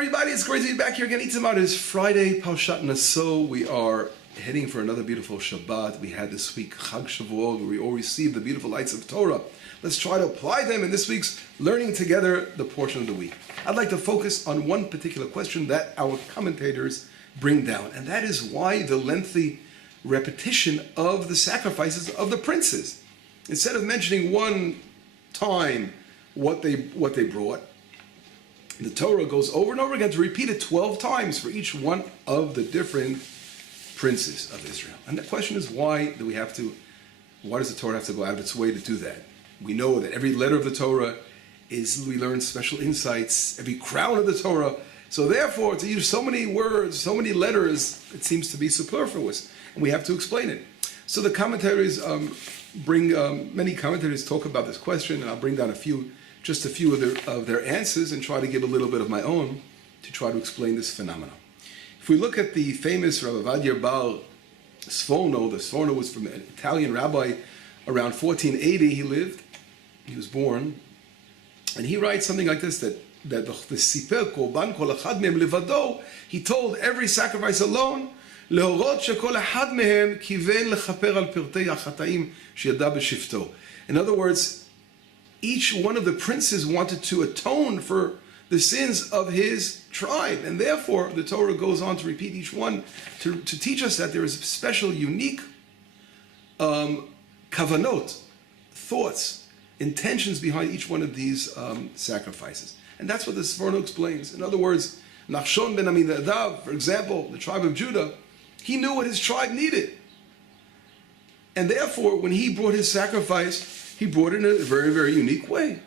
everybody, it's great to be back here again. Itamar, it is Friday, Parashat Naso. We are heading for another beautiful Shabbat. We had this week Chag Shavuot, where we all received the beautiful lights of Torah. Let's try to apply them in this week's Learning Together, the portion of the week. I'd like to focus on one particular question that our commentators bring down, and that is why the lengthy repetition of the sacrifices of the princes. Instead of mentioning one time what they brought, the Torah goes over and over again to repeat it 12 times for each one of the different princes of Israel. And the question is, why does the Torah have to go out of its way to do that? We know that every letter of the Torah we learn special insights, every crown of the Torah. So therefore, to use so many words, so many letters, it seems to be superfluous. And we have to explain it. So the commentaries many commentators talk about this question, and I'll bring down just a few of their answers and try to give a little bit of my own to try to explain this phenomenon. If we look at the famous Rav Avadia Bar Sforno, the Sforno was from an Italian rabbi around 1480 he was born, and he writes something like this, that the Siper Korban Kol Echad Mehem Levado, he told every sacrifice alone, להורות שכל אחד מהם כיוון לכפר על פרטי החטאים שידע בשבטו. In other words, each one of the princes wanted to atone for the sins of his tribe, and therefore the Torah goes on to repeat each one to teach us that there is special, unique kavanot, thoughts, intentions behind each one of these sacrifices. And that's what the Sforno explains. In other words, Nachshon ben Aminadav, for example, the tribe of Judah, he knew what his tribe needed. And therefore, when he brought his sacrifice, he brought it in a very, very unique way.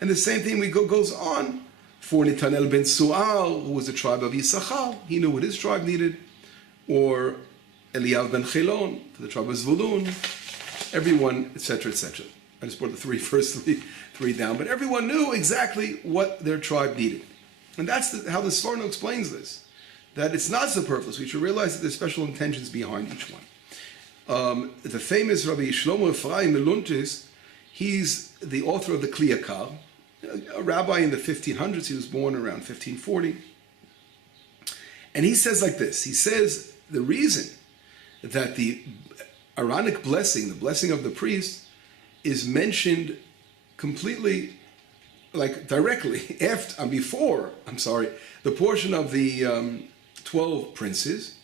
And the same thing goes on for Netanel ben Sual, who was the tribe of Yisachar. He knew what his tribe needed. Or Eliyav ben Chelon, for the tribe of Zvulun. Everyone, etc., etc. I just brought the first three down. But everyone knew exactly what their tribe needed. And that's how the Sforno explains this. That it's not superfluous. We should realize that there's special intentions behind each one. The famous Rabbi Shlomo Ephraim Meluntis, he's the author of the Kli Yakar, a rabbi in the 1500s. He was born around 1540. And he says like this. He says the reason that the Aaronic blessing, the blessing of the priest, is mentioned completely, like directly before the portion of the 12 princes.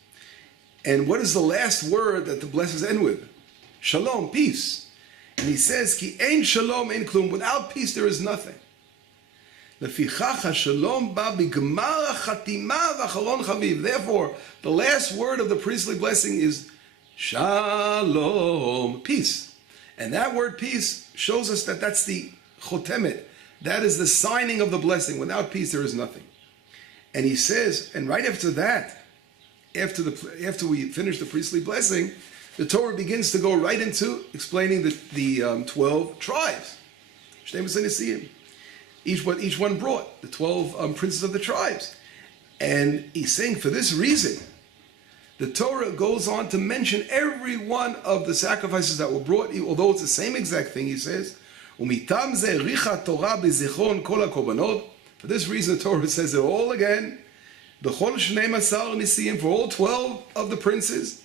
And what is the last word that the blessings end with? Shalom, peace. And he says, Ki ein shalom ein klum. Without peace there is nothing. Lefichach shalom ba bigmar chatima v'achalon chaviv. Therefore, the last word of the priestly blessing is shalom, peace. And that word peace shows us that that's the chotemet. That is the signing of the blessing. Without peace there is nothing. And he says, and right after that, after we finish the priestly blessing, the Torah begins to go right into explaining the 12 tribes. Each one brought the 12 princes of the tribes. And he's saying, for this reason, the Torah goes on to mention every one of the sacrifices that were brought, although it's the same exact thing, he says, ומיתם זה ריחה תורה בזיכרון כל הקורבנות. For this reason, the Torah says it all again. בכל 12 ניסים, for all 12 of the princes.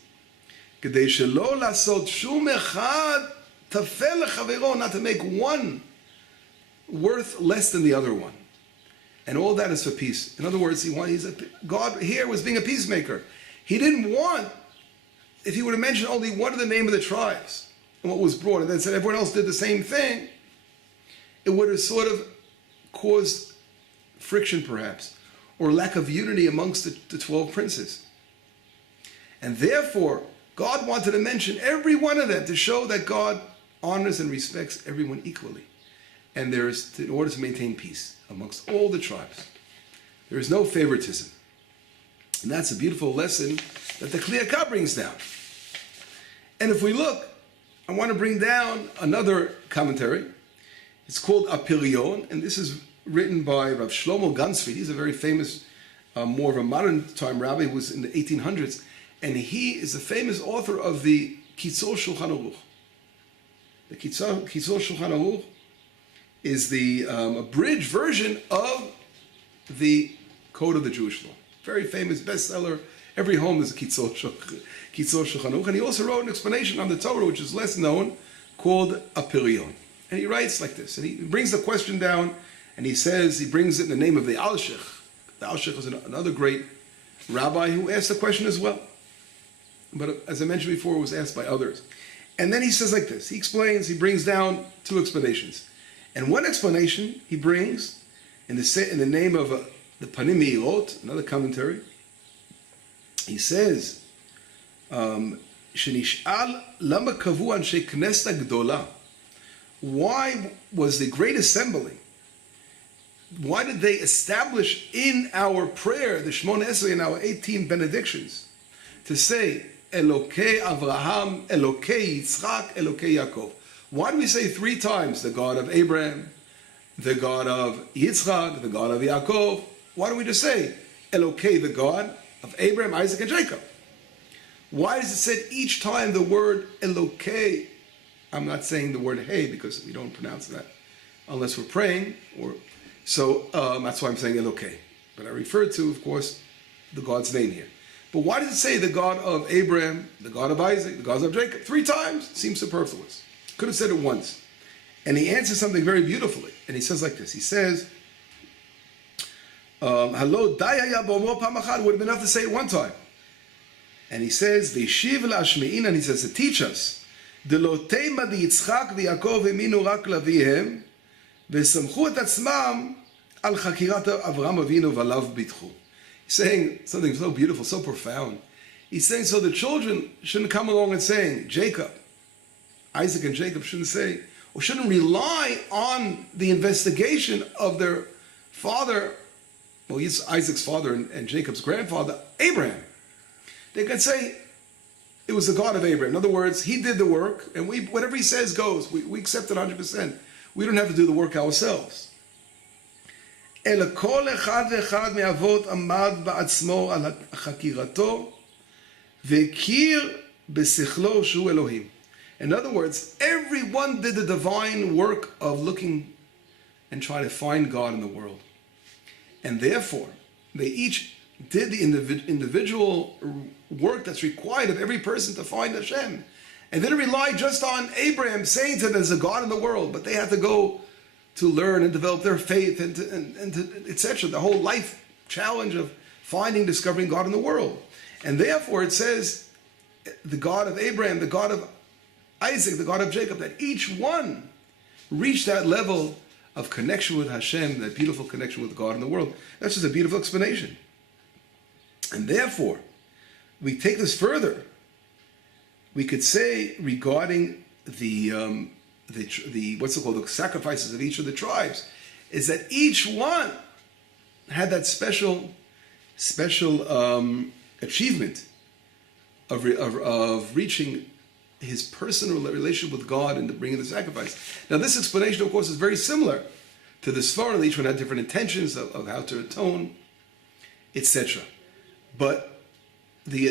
כדי שלא לעשות שום אחד תפל לחברו, not to make one worth less than the other one. And all that is for peace. In other words, God here was being a peacemaker. He didn't want, if he would have mentioned only one of the name of the tribes and what was brought, and then said everyone else did the same thing, it would have sort of caused friction perhaps, or lack of unity amongst the 12 princes. And therefore, God wanted to mention every one of them to show that God honors and respects everyone equally. And in order to maintain peace amongst all the tribes. There is no favoritism. And that's a beautiful lesson that the Kli Yakar brings down. And if we look, I want to bring down another commentary. It's called Opilio, and this is written by Rav Shlomo Gansfried. He's a very famous, more of a modern time rabbi who was in the 1800s, and he is the famous author of the Kitzur Shulchan Aruch. The Kitzur Shulchan Aruch is the abridged version of the code of the Jewish law. Very famous bestseller. Every home is a Kitzur Shulchan Aruch. And he also wrote an explanation on the Torah, which is less known, called Opilio. And he writes like this. And he brings the question down, and he says, he brings it in the name of the Alshich. The Alshich was another great rabbi who asked the question as well. But as I mentioned before, it was asked by others. And then he says like this. He explains, he brings down two explanations. And one explanation he brings in the name of the Panim Meirot, another commentary. He says, Shenish'al lama kavu anshe knesset gdola. Why was the great assembly? Why did they establish in our prayer, the Shmona Esrei, in our 18 benedictions, to say, Elokei Avraham, Elokei Yitzchak, Elokei Yaakov? Why do we say three times, the God of Abraham, the God of Yitzchak, the God of Yaakov? Why don't we just say, Elokei, the God of Abraham, Isaac, and Jacob? Why does it say each time the word Elokei? I'm not saying the word Hey, because we don't pronounce that unless we're praying, so that's why I'm saying Elokei. But I refer to, of course, the God's name here. But why does it say the God of Abraham, the God of Isaac, the God of Jacob? Three times seems superfluous. Could have said it once. And he answers something very beautifully. And he says like this. He says, Halo daya b'omo pamachad, would have been enough to say it one time. And he says, V'shiv la'ashmi'in, and he says to teach us, D'lo teima d'Yitzchak v'Yakov eminu rak lavihem, v'samchu et atzmam al chakirat Avraham Avinu v'alav bitchu. He's saying something so beautiful, so profound. He's saying so the children shouldn't come along and saying, Jacob, Isaac and Jacob shouldn't say, or shouldn't rely on the investigation of their father, well, he's Isaac's father and Jacob's grandfather, Abraham. They could say, it was the God of Abraham. In other words, he did the work, and whatever he says goes. We accept it 100%. We don't have to do the work ourselves. אלא כל אחד ואחד מהאבות עמד בעצמו על חקירתו והכיר בשכלו שהוא אלוהים. In other words, everyone did the divine work of looking and trying to find God in the world. And therefore, they each did the individual work that's required of every person to find Hashem. And they didn't rely just on Abraham saying to them there's a God in the world, but they had to go to learn and develop their faith and etc. The whole life challenge of finding, discovering God in the world. And therefore it says, the God of Abraham, the God of Isaac, the God of Jacob, that each one reached that level of connection with Hashem, that beautiful connection with God in the world. That's just a beautiful explanation. And therefore, we take this further. We could say regarding the what's it called, the sacrifices of each of the tribes, is that each one had that special achievement of reaching his personal relationship with God and bringing the sacrifice. Now, this explanation, of course, is very similar to the Sforno. Each one had different intentions of how to atone, etc. But the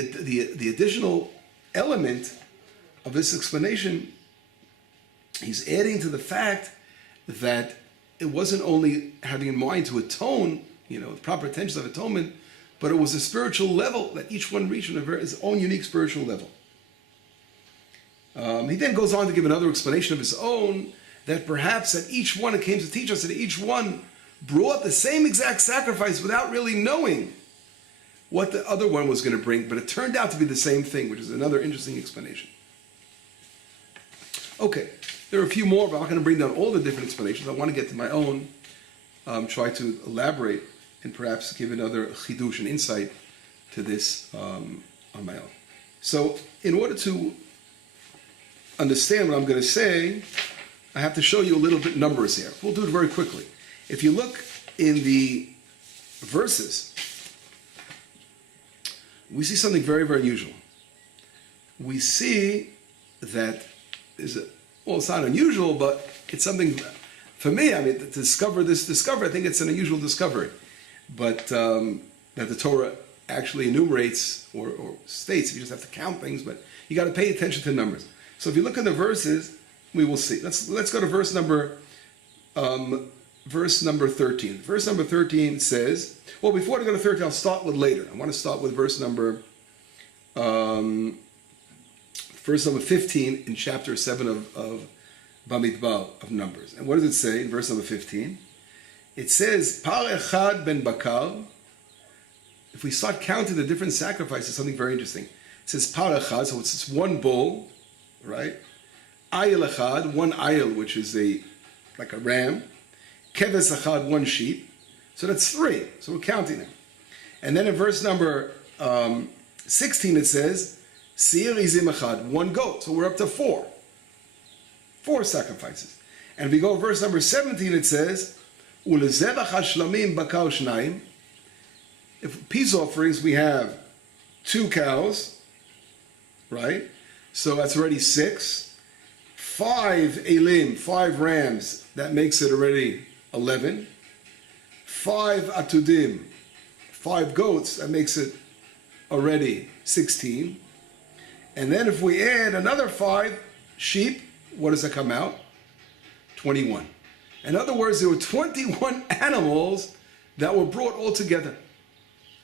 additional element of this explanation, he's adding to the fact that it wasn't only having in mind to atone, the proper intentions of atonement, but it was a spiritual level that each one reached on his own unique spiritual level. He then goes on to give another explanation of his own, that perhaps that each one, it came to teach us that each one brought the same exact sacrifice without really knowing what the other one was going to bring, but it turned out to be the same thing, which is another interesting explanation. Okay, there are a few more, but I'm not going to bring down all the different explanations. I want to get to my own, try to elaborate, and perhaps give another chidush and insight to this on my own. So, in order to understand what I'm going to say, I have to show you a little bit numbers here. We'll do it very quickly. If you look in the verses, we see something very, very unusual. We see that it's not unusual, but it's something, for me, to discover this discovery, I think it's an unusual discovery. But that the Torah actually enumerates or states, you just have to count things, but you got to pay attention to numbers. So if you look at the verses, we will see. Let's go to verse number verse number 13. Verse number 13 says, well, before I go to 13, I'll start with later. I want to start with verse number 15 in chapter 7 of Bamidbar, of Numbers. And what does it say in verse number 15? It says, Par echad ben bakar. If we start counting the different sacrifices, something very interesting. It says par echad, so it's one bull, right? Ayil echad, one ayil, which is like a ram. Keves echad, one sheep. So that's 3. So we're counting them. And then in verse number 16 it says, Sir izim echad, one goat. So we're up to 4. 4 sacrifices. And if we go to verse number 17, it says, Ulezevach hashlamim bakar shnayim. If peace offerings, we have 2 cows, right? So that's already 6. 5 elim, 5 rams, that makes it already 11. 5 atudim, 5 goats, that makes it already 16. And then if we add another 5 sheep, what does that come out? 21. In other words, there were 21 animals that were brought all together,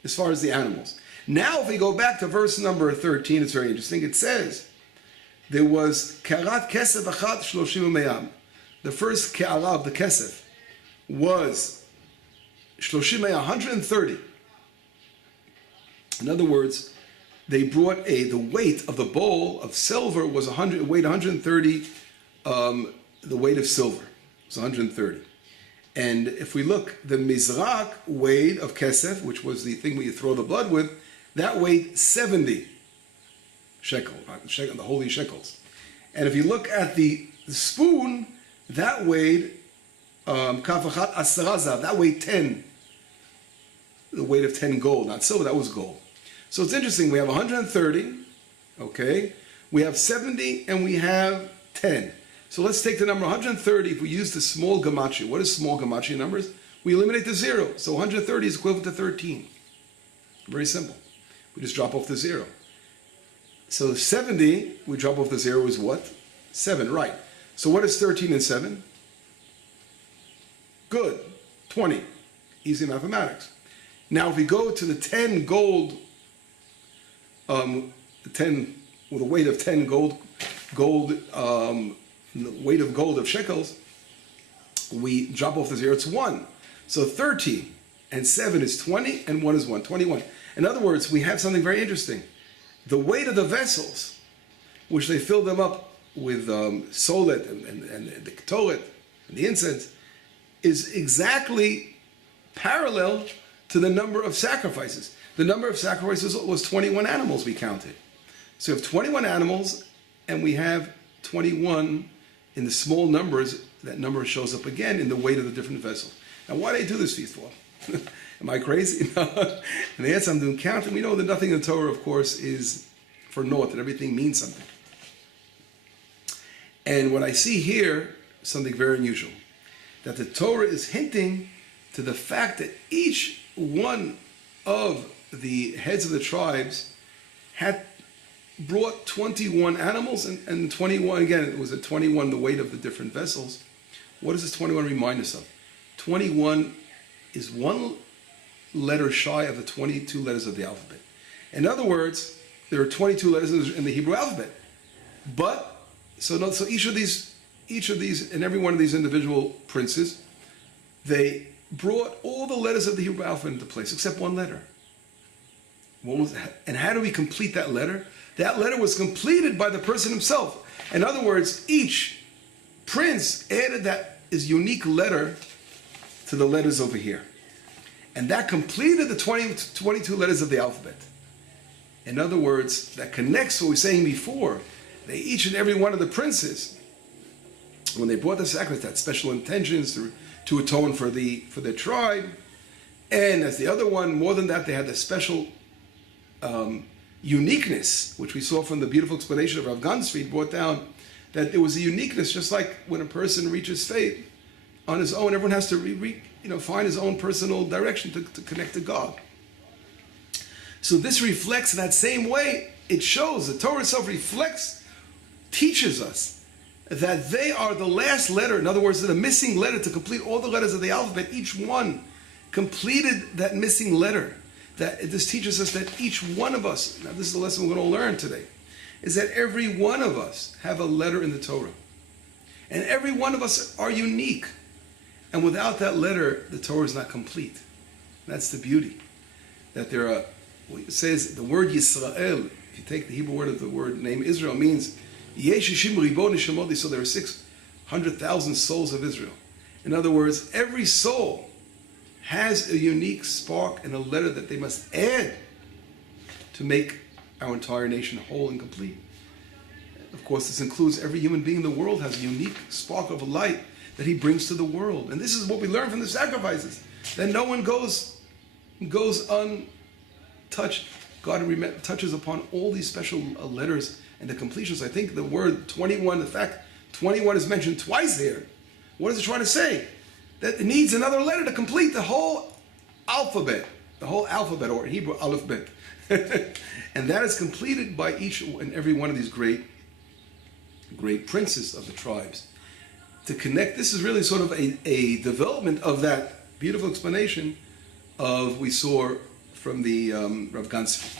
as far as the animals. Now, if we go back to verse number 13, it's very interesting. It says, there was karat kesef achat shloshim u'meyam. The first ke'ara of the kesef was shloshim u'meyam, 130. In other words, they brought the weight of the bowl of silver was 130, the weight of silver. It was 130. And if we look, the mizrak weighed of kesef, which was the thing where you throw the blood with, that weighed 70 shekel, the holy shekels. And if you look at the spoon, that weighed kafachat asaraza, that weighed 10, the weight of 10 gold, not silver, that was gold. So it's interesting, we have 130, okay, we have 70, and we have 10. So let's take the number 130. If we use the small gematria, what is small gematria numbers? We eliminate the 0. So 130 is equivalent to 13. Very simple. We just drop off the 0. So 70, we drop off the 0 is what? 7, right. So what is 13 and 7? Good. 20. Easy mathematics. Now if we go to the 10 gold, 10 with a weight of 10 the weight of gold of shekels, we drop off the 0, it's 1. So 13 and 7 is 20, and 1 is 1, 21. In other words, we have something very interesting. The weight of the vessels, which they fill them up with solet and the ketoret and the incense, is exactly parallel to the number of sacrifices. The number of sacrifices was 21 animals we counted. So we have 21 animals, and we have 21 in the small numbers. That number shows up again in the weight of the different vessels. Now, why do they do this feast for? Am I crazy? No. And the answer, I'm doing counting. We know that nothing in the Torah, of course, is for naught, that everything means something. And what I see here, something very unusual, that the Torah is hinting to the fact that each one of the heads of the tribes had brought 21 animals, and 21, again, it was a 21, the weight of the different vessels. What does this 21 remind us of? 21 is one letter shy of the 22 letters of the alphabet. In other words, there are 22 letters in the Hebrew alphabet. But, so each of these, and every one of these individual princes, they brought all the letters of the Hebrew alphabet into place, except one letter. And how do we complete that letter? That letter was completed by the person himself. In other words, each prince added that his unique letter to the letters over here. And that completed the 22 letters of the alphabet. In other words, that connects what we were saying before. They, each and every one of the princes, when they brought the sacrifice, had special intentions to atone for their tribe. And as the other one, more than that, they had the special uniqueness, which we saw from the beautiful explanation of Rav Gansfried, brought down that there was a uniqueness, just like when a person reaches faith on his own, everyone has to find his own personal direction to connect to God. So this reflects in that same way. It shows, the Torah itself reflects, teaches us that they are the last letter. In other words, the missing letter to complete all the letters of the alphabet. Each one completed that missing letter. That this teaches us that each one of us, now this is the lesson we're going to learn today, is that every one of us have a letter in the Torah. And every one of us are unique. And without that letter, the Torah is not complete. That's the beauty. That there are, it says the word Yisrael, if you take the Hebrew word of the word name Israel, means Yeshishim Ribon Neshama, so there are 600,000 souls of Israel. In other words, every soul has a unique spark and a letter that they must add to make our entire nation whole and complete. Of course, this includes every human being in the world has a unique spark of light that he brings to the world. And this is what we learn from the sacrifices, that no one goes untouched. God touches upon all these special letters and the completions. I think the word 21, the fact 21 is mentioned twice there. What is it trying to say? That it needs another letter to complete the whole alphabet, or in Hebrew, aleph bet. And that is completed by each and every one of these great princes of the tribes. To connect, this is really sort of a development of that beautiful explanation of we saw from the Rav Gansky.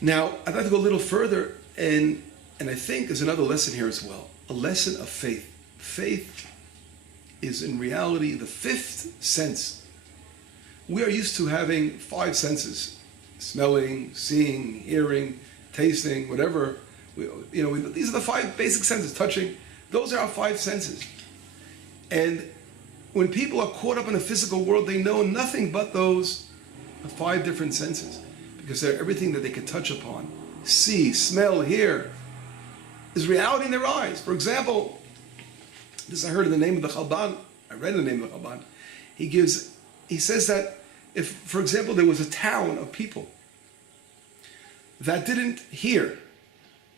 Now, I'd like to go a little further, and I think there's another lesson here as well, a lesson of faith. Faith is in reality the fifth sense. We are used to having 5 senses: smelling, seeing, hearing, tasting, whatever. These are the 5 basic senses. Touching, those are our 5 senses. And when people are caught up in a physical world, they know nothing but those 5 different senses, because they're everything that they can touch upon, see, smell, hear, is reality in their eyes. For example, this I heard in the name of the Chalban. I read in the name of the Chalban. He says that if, for example, there was a town of people that didn't hear,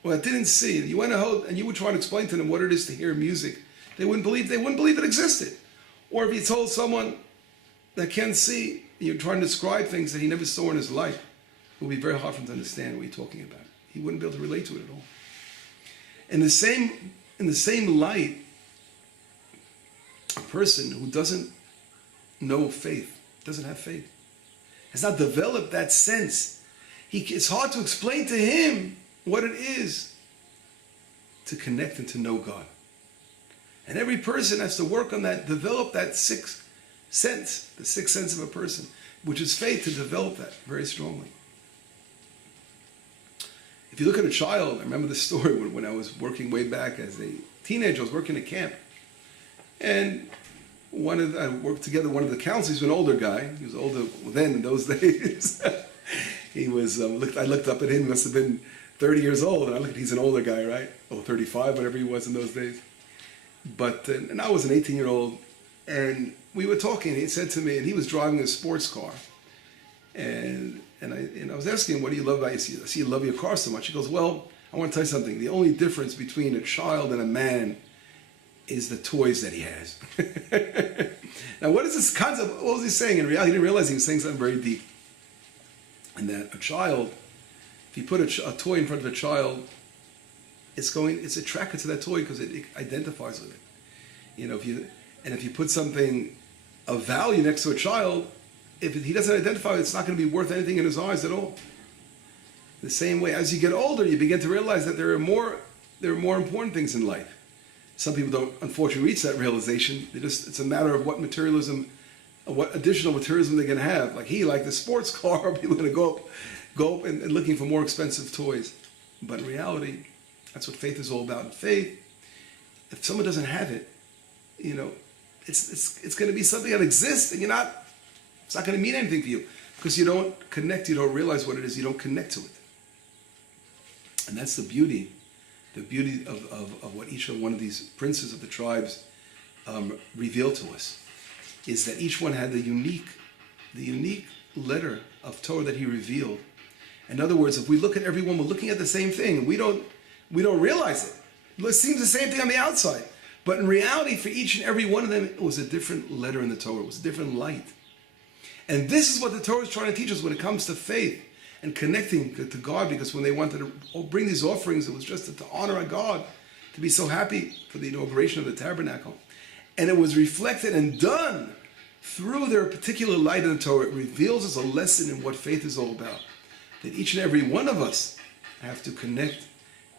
or that didn't see, and you went out and you would try to explain to them what it is to hear music, they wouldn't believe it existed. Or if you told someone that can't see, and you're trying to describe things that he never saw in his life, it would be very hard for him to understand what you're talking about. He wouldn't be able to relate to it at all. In the same light, a person who doesn't know faith, doesn't have faith, has not developed that sense, it's hard to explain to him what it is to connect and to know God. And every person has to work on that, develop that sixth sense, the sixth sense of a person, which is faith, to develop that very strongly. If you look at a child, I remember the story when I was working way back as a teenager. I was working at camp, and I worked together. One of the counselors, an older guy. He was older then in those days. He was. I looked up at him. He must have been 30 years old, and I looked at he's an older guy, right? Or 35, whatever he was in those days. But and I was an 18-year-old, and we were talking. He said to me, and he was driving a sports car, and I was asking him, what do you love about you? I see you love your car so much. He goes, well, I want to tell you something. The only difference between a child and a man is the toys that he has. Now, what is this concept? What was he saying? In reality, he didn't realize he was saying something very deep. And that a child, if you put a toy in front of a child, it's attracted to that toy because it identifies with it. If you put something of value next to a child, if he doesn't identify with it, it's not going to be worth anything in his eyes at all. The same way, as you get older, you begin to realize that there are more important things in life. Some people don't, unfortunately, reach that realization. It's a matter of what additional materialism they're going to have. Like the sports car, people are going to go up and looking for more expensive toys. But in reality, that's what faith is all about. In faith, if someone doesn't have it, it's going to be something that exists, and it's not going to mean anything for you because you don't connect, you don't realize what it is, you don't connect to it. And that's the beauty of what each one of these princes of the tribes revealed to us, is that each one had the unique letter of Torah that he revealed. In other words, if we look at everyone, we're looking at the same thing. We don't realize it. It seems the same thing on the outside. But in reality, for each and every one of them, it was a different letter in the Torah. It was a different light. And this is what the Torah is trying to teach us when it comes to faith and connecting to God, because when they wanted to bring these offerings, it was just to honor our God, to be so happy for the inauguration of the tabernacle. And it was reflected and done through their particular light in the Torah. It reveals us a lesson in what faith is all about. That each and every one of us have to connect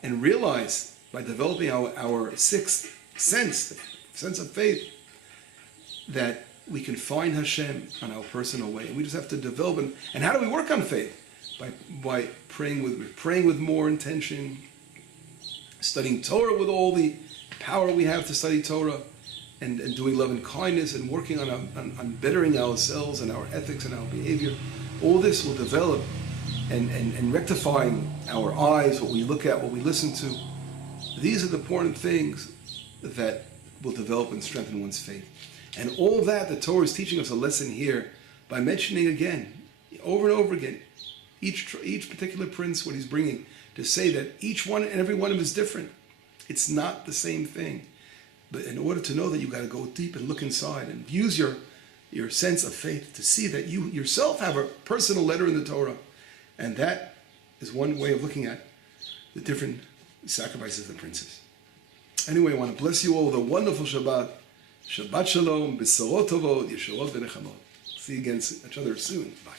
and realize by developing our sixth sense, the sense of faith, that we can find Hashem on our personal way. And we just have to develop it. And how do we work on faith? By praying with more intention, studying Torah with all the power we have to study Torah, and doing love and kindness, and working on bettering ourselves and our ethics and our behavior. All this will develop and rectifying our eyes, what we look at, what we listen to. These are the important things that will develop and strengthen one's faith. And all that, the Torah is teaching us a lesson here by mentioning again, over and over again, each particular prince, what he's bringing, to say that each one and every one of them is different. It's not the same thing. But in order to know that, you've got to go deep and look inside and use your sense of faith to see that you yourself have a personal letter in the Torah. And that is one way of looking at the different sacrifices of the princes. Anyway, I want to bless you all with a wonderful Shabbat. Shabbat Shalom, Besorot Tovot, Yeshurot V'Nechamot. See you again each other soon. Bye.